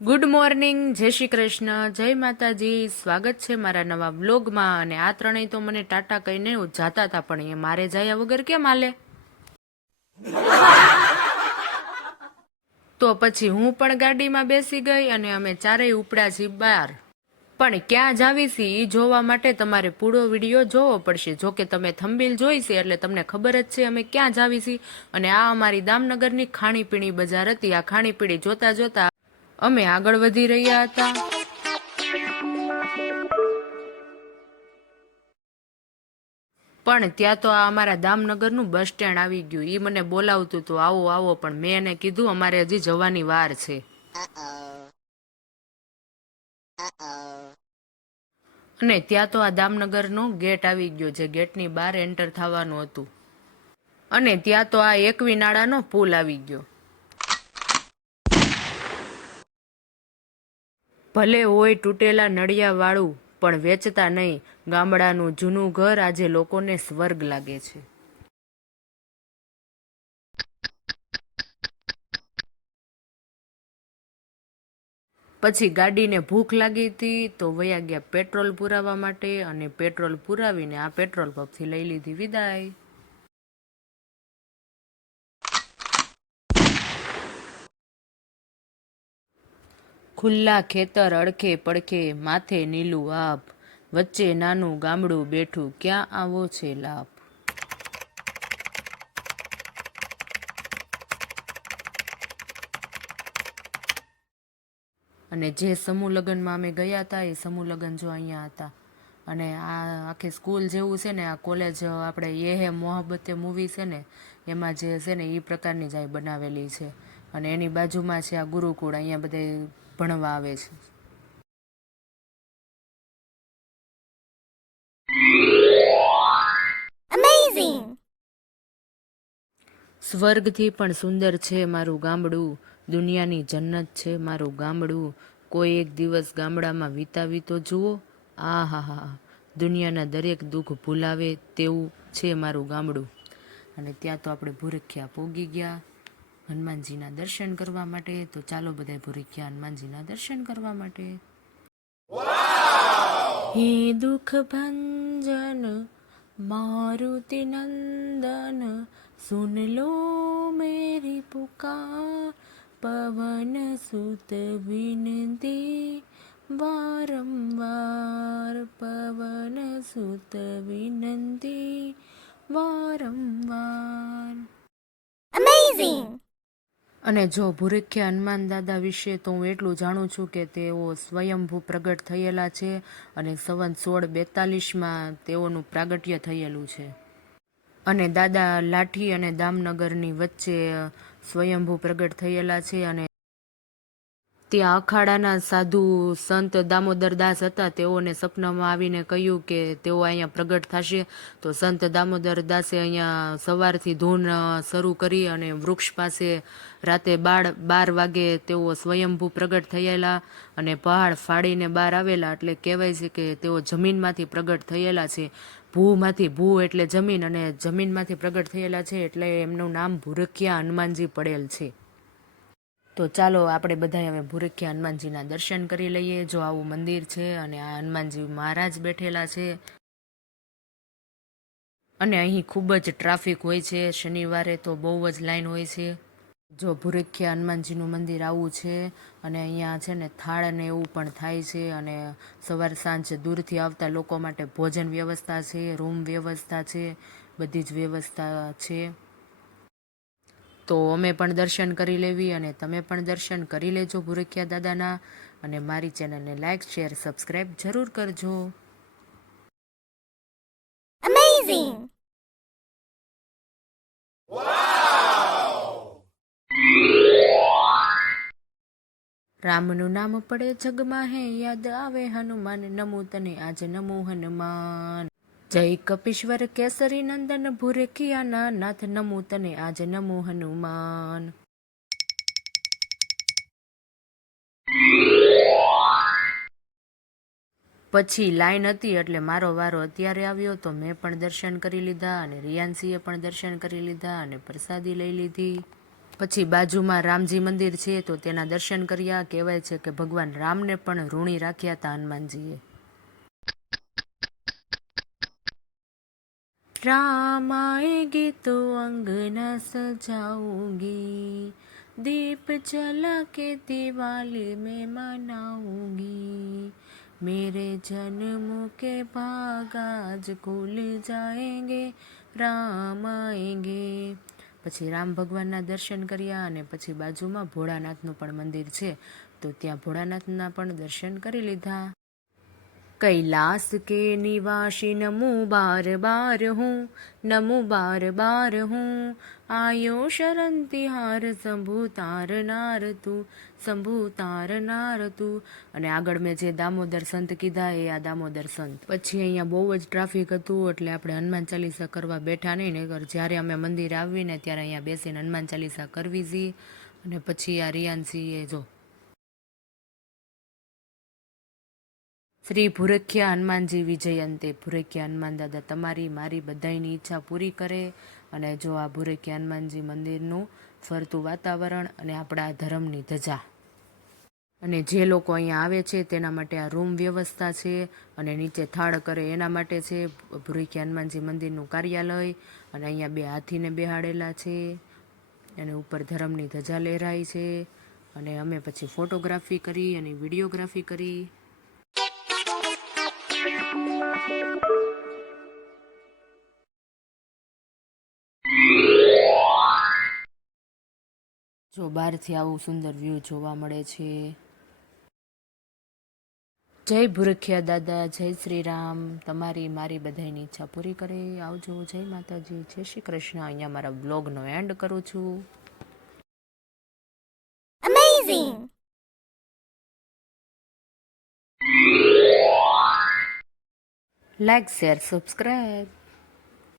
Good morning, જય શ્રી કૃષ્ણ, જય માતાજી. સ્વાગત છે મારા નવા વ્લોગમાં. અને આ ત્રણેય તો મને ટાટા કહીને જાતા હતા, પણ એ મારે જાયા વગર કેમ હાલે? તો પછી હું પણ ગાડીમાં બેસી ગઈ અને અમે ચારેય ઉપડ્યા છીએ બહાર. પણ ક્યાં જાવીશી એ જોવા માટે તમારે પૂરો વિડીયો જોવો પડશે. જો કે તમે થંબીલ જોઈ છે એટલે તમને ખબર જ છે અમે ક્યાં જાવીશી. અને આ અમારી દામનગરની ખાણીપીણી બજાર હતી. આ ખાણીપીણી જોતા જોતા અમે આગળ વધી રહ્યા હતા. પણ ત્યાં તો આ અમારા દામનગરનું બસ સ્ટેન્ડ આવી ગયું. એ મને બોલાવતું હતું, આવો આવો, પણ મેં એને કીધું અમારે હજી જવાની વાર છે. અને ત્યાં તો આ દામનગરનો ગેટ આવી ગયો, જે ગેટની બહાર એન્ટર થવાનું હતું. અને ત્યાં તો આ એકવીનાળાનો પુલ આવી ગયો. ભલે હોય તૂટેલા નળિયા વાળું, પણ વેચતા નહીં. ગામડાનું જૂનું ઘર આજે લોકોને સ્વર્ગ લાગે છે. પછી ગાડીને ભૂખ લાગી હતી તો વયા ગયા પેટ્રોલ પુરાવા માટે. અને પેટ્રોલ પુરાવીને આ પેટ્રોલ પંપથી લઈ લીધી વિદાય. ખુલ્લા ખેતર અડખે પડખે, માથે નીલું આભ, વચ્ચે નાનું ગામડું બેઠું, ક્યાં આવો છે લાભ. અને જે સમૂહ લગ્નમાં અમે ગયા હતા એ સમૂહ લગ્ન જો અહીંયા હતા. અને આ આખી સ્કૂલ જેવું છે ને, આ કોલેજ આપણે યે હે મોહબ્બતે મૂવી છે ને એમાં જે છે ને એ પ્રકારની જ આ બનાવેલી છે. અને એની બાજુમાં છે આ ગુરુકુળ, અહીંયા બધે ભણવા આવે છે. સ્વર્ગથી પણ સુંદર છે મારું ગામડું, દુનિયાની જન્નત છે મારું ગામડું. કોઈ એક દિવસ ગામડામાં વિતાવી તો જુઓ. આ હા હા, દુનિયાના દરેક દુઃખ ભૂલાવે તેવું છે મારું ગામડું. અને ત્યાં તો આપણે ભૂરખિયા પોગી ગયા હનુમાનજીના દર્શન કરવા માટે. તો ચાલો બધા ભૂરખિયા હનુમાનજીના દર્શન કરવા માટે. હે દુઃખ ભંજન मारुति नंदन, सुन लो मेरी पुकार, पवन सुत विनती वारंवार, पवन सुत विनती वारंवार. Amazing! અને જો ભૂરખિયા હનુમાન દાદા વિશે તો હું એટલું જાણું છું કે તેઓ સ્વયંભૂ પ્રગટ થયેલા છે. અને સંવત 1642માં તેઓનું પ્રાગટ્ય થયેલું છે. અને દાદા લાઠી અને દામનગરની વચ્ચે સ્વયંભૂ પ્રગટ થયેલા છે. અને ત્યાં અખાડાના સાધુ સંત દામોદરદાસ હતા. તેઓને સપનામાં આવીને કહ્યું કે તેઓ અહીંયા પ્રગટ થશે. તો સંત દામોદરદાસે અહીંયા સવારથી ધૂન શરૂ કરી અને વૃક્ષ પાસે રાતે 12 વાગે તેઓ સ્વયંભૂ પ્રગટ થયેલા. અને પહાડ ફાડીને બહાર આવેલા. એટલે કહેવાય છે કે તેઓ જમીનમાંથી પ્રગટ થયેલા છે. ભૂ એટલે જમીન, અને જમીનમાંથી પ્રગટ થયેલા છે એટલે એમનું નામ ભૂરખિયા હનુમાનજી પડેલ છે. તો ચાલો આપણે બધા હવે ભૂરખિયા હનુમાનજીના દર્શન કરી લઈએ. જો આવું મંદિર છે અને આ હનુમાનજી મહારાજ બેઠેલા છે. અને અહીં ખૂબ જ ટ્રાફિક હોય છે. શનિવારે તો બહુ જ લાઈન હોય છે. જો ભૂરખિયા હનુમાનજીનું મંદિર આવું છે. અને અહીંયા છે ને થાળ ને એવું પણ થાય છે. અને સવાર સાંજ દૂરથી આવતા લોકો માટે ભોજન વ્યવસ્થા છે, રૂમ વ્યવસ્થા છે, બધી જ વ્યવસ્થા છે. તો અમે પણ દર્શન કરી લેવી અને તમે પણ દર્શન કરી લેજો ભૂરખિયા દાદાના. અને મારી ચેનલને લાઈક, શેર, સબસ્ક્રાઈબ જરૂર કરજો. Amazing! રામનું નામ પડે જગમાં હે યાદ આવે હનુમાન, નમો તને આજ નમો હનુમાન. જય કપીશ્વર કેસરી નંદન ભૂરખિયાના નાથ, નમો તને આજ નમો હનુમાન. પછી લાઈન હતી એટલે મારો વારો અત્યારે આવ્યો. તો મેં પણ દર્શન કરી લીધા અને રિયાન્સીએ પણ દર્શન કરી લીધા અને પ્રસાદી લઈ લીધી. પછી બાજુમાં રામજી મંદિર છે તો તેના દર્શન કર્યા. કહેવાય છે કે ભગવાન રામને પણ ઋણી રાખ્યા હતા હનુમાનજીએ. राम आएंगे तो अंगना सजाऊंगी, दीप जला के दिवाली में मनाऊंगी, मेरे जन्म के भाग आज खुल जाएंगे, राम आएंगे. પછી રામ ભગવાનના દર્શન કર્યા અને પછી બાજુમાં ભોળાનાથનું પણ મંદિર છે તો ત્યાં ભોળાનાથના પણ દર્શન કરી લીધા. कैलाश के निवासी नमो बार बार हूँ, नमो बार बार हूँ, आयो शरण तिहार शंभु तार नार તું, શંભુ તાર નાર તું. અને આગળ મેં જે દામોદર સંત કીધા એ આ દામોદર સંત. પછી અહીંયા બહુ જ ટ્રાફિક હતું એટલે આપણે હનુમાન ચાલીસા કરવા બેઠા નહીં ને. જ્યારે અમે મંદિરે આવીને ત્યારે અહીંયા બેસીને હનુમાન ચાલીસા કરવી હતી. અને પછી આ રિયાન્સીએ જો શ્રી ભૂરખ્યા હનુમાનજી વિજયંતે. ભૂરખ્યા હનુમાન દાદા તમારી મારી બધાની ઈચ્છા પૂરી કરે. અને જો આ ભૂરખ્યા હનુમાનજી મંદિરનું ફરતું વાતાવરણ અને આપણા ધર્મની ધજા. અને જે લોકો અહીંયા આવે છે તેના માટે આ રૂમ વ્યવસ્થા છે અને નીચે થાળ કરે એના માટે છે. ભૂરખ્યા હનુમાનજી મંદિરનું કાર્યાલય અને અહીંયા બે હાથીને બેહાડેલા છે અને ઉપર ધર્મની ધજા લહેરાઈ છે. અને અમે પછી ફોટોગ્રાફી કરી અને વિડીયોગ્રાફી કરી. જો બહારથી આવું સુંદર વ્યૂ જોવા મળે છે. જય ભૂરખ્યા દાદા, જય શ્રી રામ, તમારી મારી બધાની ઈચ્છા પૂરી કરે. આવજો, જય માતાજી, જય શ્રી કૃષ્ણ. અહીંયા મારા બ્લોગનો એન્ડ કરું છું. Amazing! Like, share, subscribe.